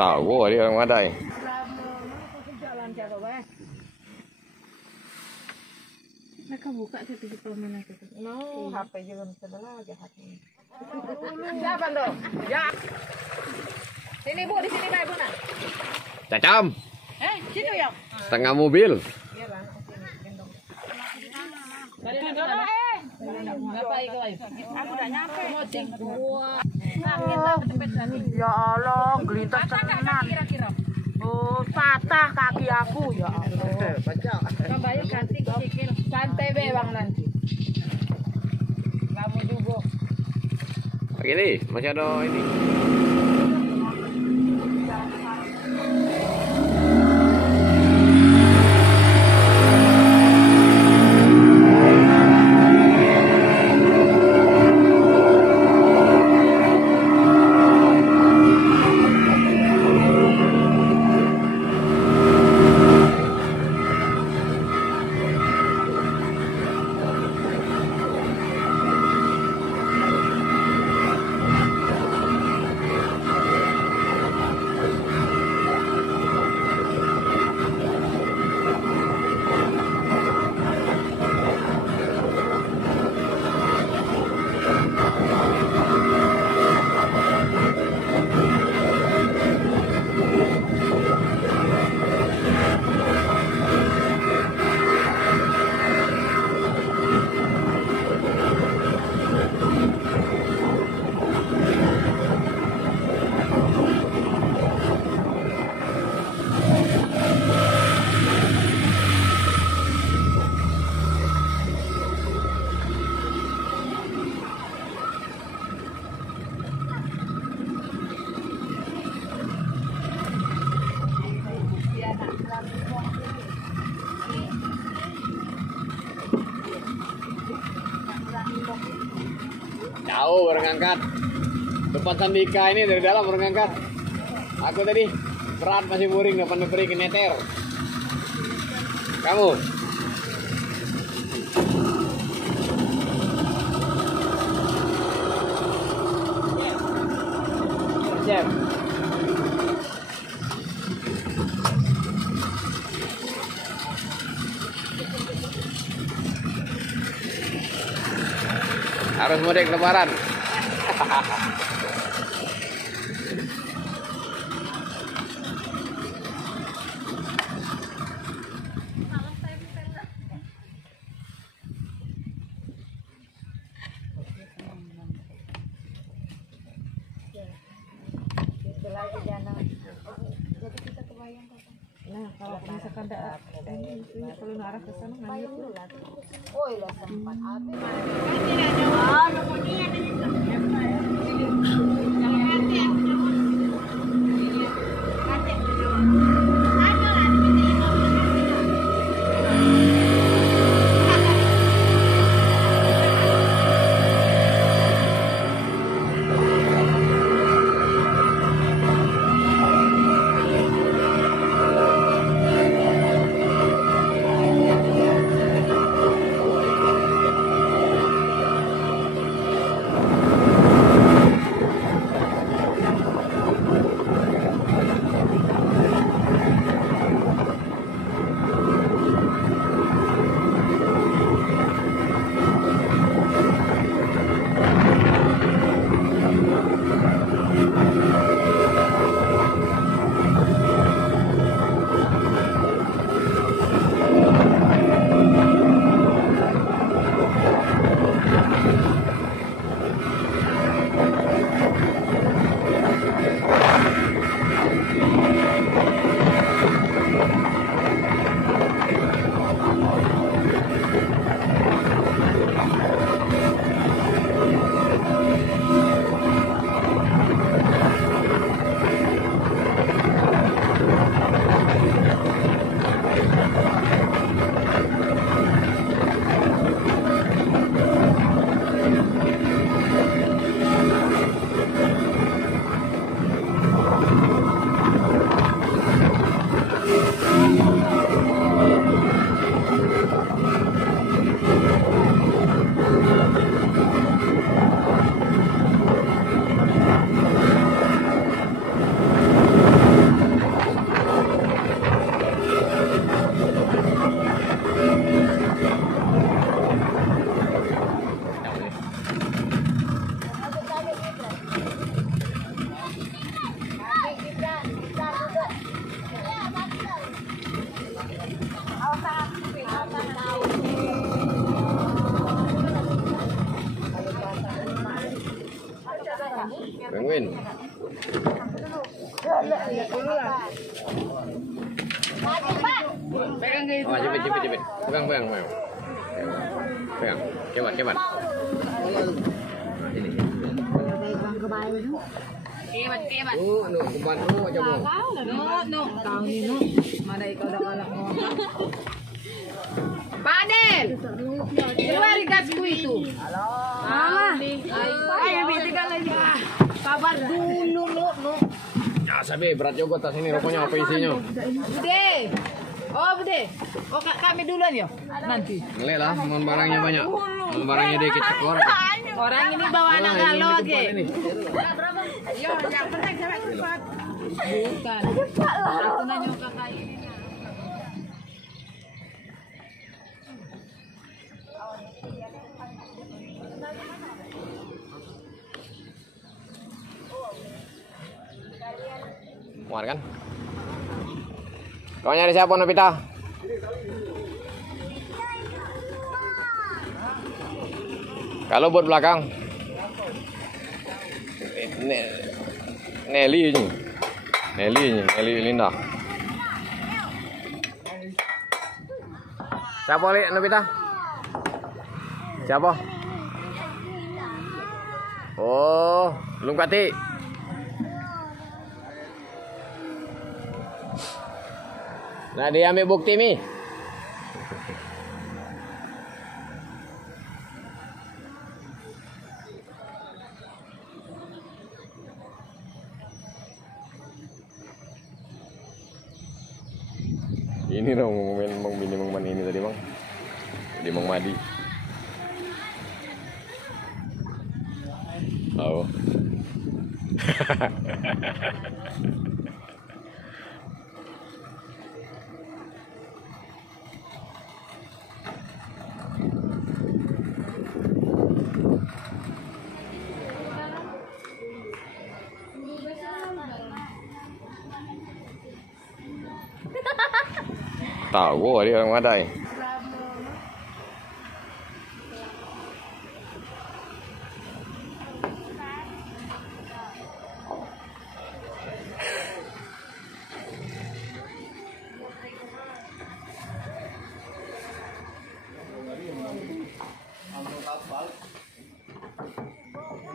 Tahu dia orang Madai. Mereka buka titik komen itu. No, HP juga sebelah aja hati. Siapa dong? Ya. Sini Bu, di sini Pak Ibu nak. Cacam. Situ ya. Setengah mobil. Ngapa itu ayo? Aku udah nyampe. Ya Allah, gelintas tenan. Oh, patah kaki aku ya Allah. Kembali ganti sikil. Santai be Bang nanti. Kamu juga. Begini, masih ada ini. Jauh orang angkat. Tempat Sandika ini dari dalam orang angkat. Aku tadi berat masih muring depan peri ke neter. Kamu? Siap. Harus mudik lebaran. Nah, kalau misalkan ada ini kalau arah ke sana nggak gitu. Oh, iya sempat habis. Penguin. Pegang gitu. Oh, cepet. Pegang. Pegang. Cepat. Ini. Kebat. Keban coba. No. Tahu ni no. Mana ikaw dah kalah mo. Panel. Luar gasku itu. Ay, bitika lagi. Kabar dulu no. Ya, sabi berat juga tas ini rokoknya apa isinya? Bude. Oh, kami duluan ya. Nanti. Ngelek lah, mohon barangnya banyak. Mohon barangnya dikit sekor. Orang ini bawa anak galau ke. Yo, yang penting sampai cepat. Bukan. Aku nanya kakak ini. Muat kan? Kau nyari siapa Novita? Kalau buat belakang Nelly Linda. Siapa Novita? Siapa? Oh, belum kati. Nah, dia ambil bukti mi. Ini dong Mang ini tadi Bang. Di Mang Madi. Oh. Tahu dia orang Madai.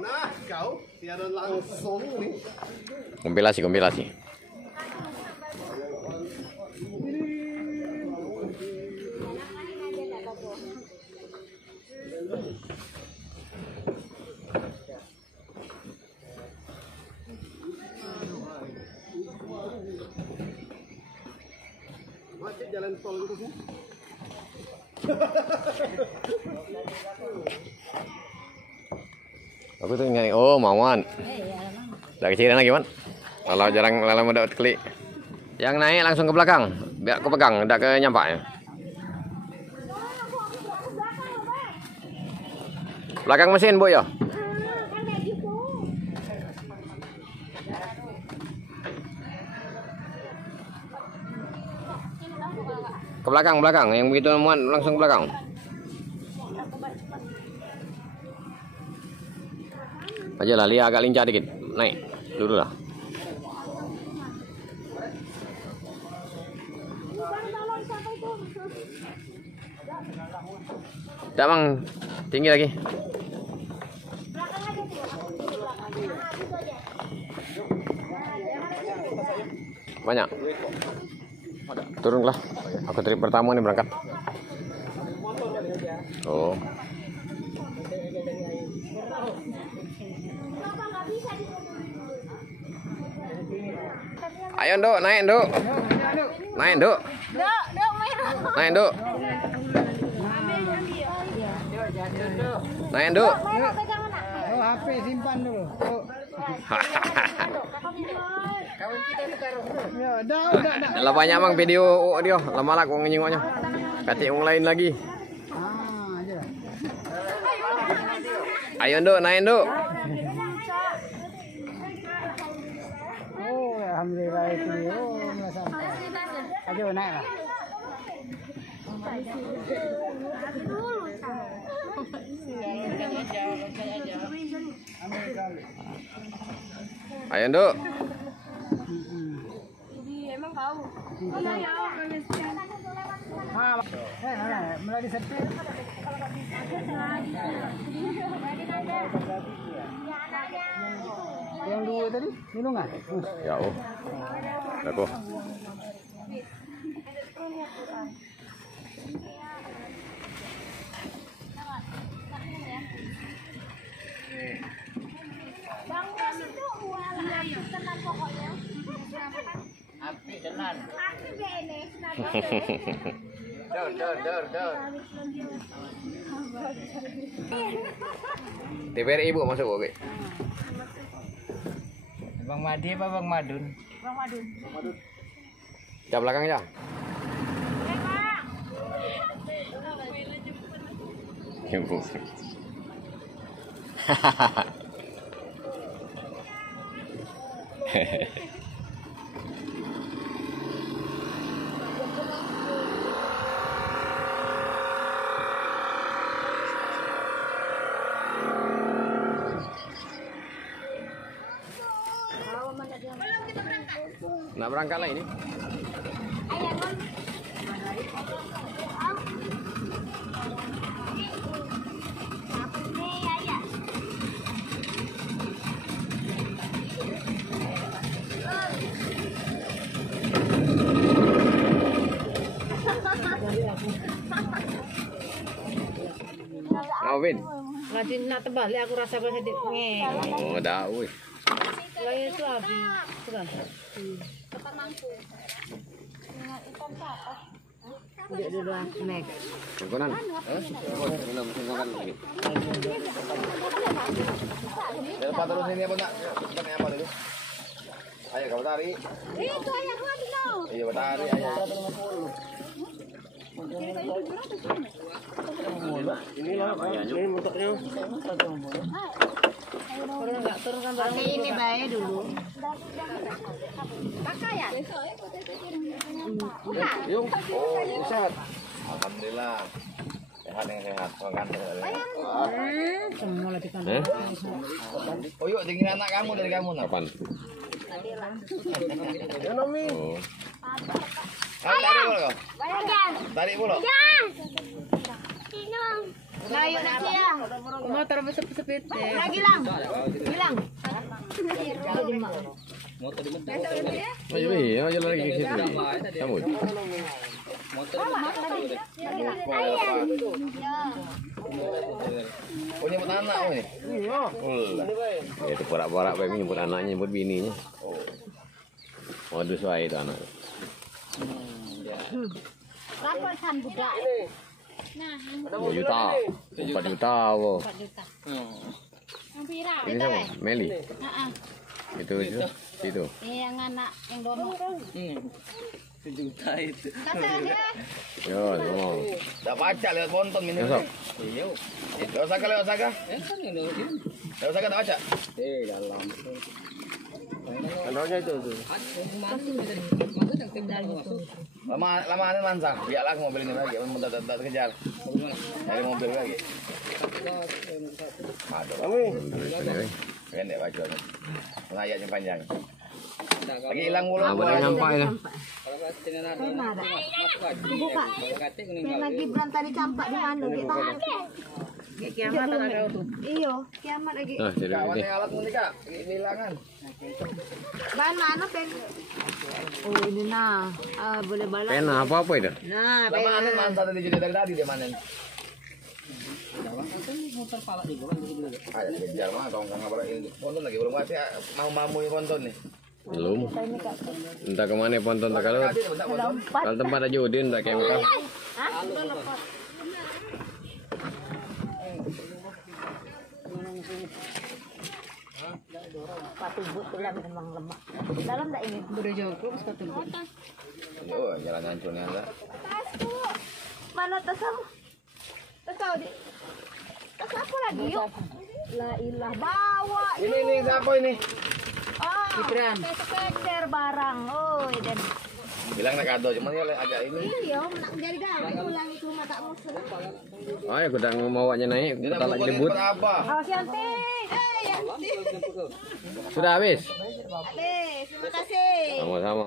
Nah, kau siaran langsung nih. Kompilasi. Macet jalan tol gitu sih. Aku tuh nyari, oh Mawan. Udah kecilan lagi Man. Kalau jarang lama dapat klik. Yang naik langsung ke belakang, biar aku pegang, udah ke nyampak ya. Belakang mesin Bu ya. Ke belakang, yang begitu muat langsung ke belakang. Aja lah, lihat agak lincah dikit, naik dulu lah. Tak Bang, tinggi lagi. Banyak. Turunlah. Aku trip pertama nih berangkat. Oh. Ayo Nduk, naik Nduk. Naik Nduk. Naik Nduk. Naik Nduk. Oh, HP simpan dulu. Oh. Ya, udah. Lah banyak Bang video dia. Lama lah aku ngejengoknya. Katik yang lain lagi. Aja. Ayo Nduk, naik Nduk. Oh, alhamdulillah itu. Oh, nggak sampai. Ayo naik lah. Ayo, Nduk. Emang kau. Mulai disetir. Yang dua tadi minum nggak? Ya, oh. Aku. Api tenan. TVRI Ibu masuk, Bu. Bang Madi apa Bang Madun? Bang Madun. Ya belakang ya. Ibu. Nak berangkat lah ini. Awin. Lagi nak terbalik aku rasa kau sedih nge. Oh, dah, woi. Lah itu habis. Sudah. Udah dulu snack. Konan. Belum singkatan lagi. Lepas terus ini apa nak? Cepat apa dulu? Ayo kau tarik. Itu ayah gua dulu. Iya, tarik ayo. Ini motornya. Kalau enggak turun kan pakai ini bae dulu. Pakai ya? Yung. Oh, sehat. Alhamdulillah. Sehat yang sehat. Makan. Semua lagi kan. Oh, yuk tinggal anak kamu dari kamu. Kapan? Ekonomi. Oh. Tarik dulu. Tarik dulu. Nah, yuk nanti ya. Motor besep-besepit. Lagi lang. Bilang. Ayo, iya, ayo lagi ke situ. Kamu. Oh, nyebut anak ini. Iya. Itu porak-porak baik nyebut anaknya, nyebut bininya. Modus wae itu anak. Raposan budak. Nah, 2 juta. 4 juta, wo. 4 juta. Yang pira? Ini sama Meli. Heeh. Itu. Yang anak yang dono. 1 juta itu. Yo, ngomong. Dah baca lewat ponton minum. Besok. Iya. Lewat saga. Lewat saga tak baca. Dalam. Kantornya itu tuh. Lama mansang. Biarlah aku mobil ini lagi. Mau tak kejar. Dari mobil lagi. Aduh. Ini. Pendek baju. Layaknya panjang. Lagi hilang mulu. Boleh nyampai lah. Buka. Yang lagi berantai campak di mana kita? Kiamat ada tuh. Iyo, kiamat lagi. Nah, jadi Kawan ini. yang alat menikah. Hilangan. Bahan mana pen? Oh ini nah, boleh balap. Pena apa itu? Nah, Lama anen mantan tadi jadi dari tadi dia manen. Ada kejar mah tongkang apa ini. Ponton lagi belum kasih mau ponton nih. Belum. Entah kemana ponton tak kalau. Kalau tempat aja udin tak kayak muka. Sepatu but tulang memang lemak. Dalam tak ini? Udah jongkok sepatu but. Yo, jalan hancurnya enggak. Mana tas kamu? Tas kau di. Tas aku lagi yuk. La ilah bawa. Ini siapa ini? Ah, Gibran. Sekecer barang. Oh, dan Bilang nak kado, cuman ya agak ini. Iya, nak jadi gawe pulang ke rumah tak musuh. Oh ya, udah mawanya naik, Dia kita nak lagi pukul debut. ini apa? Oh, cantik. Yanti. Sudah habis? Habis. Terima kasih. Sama-sama.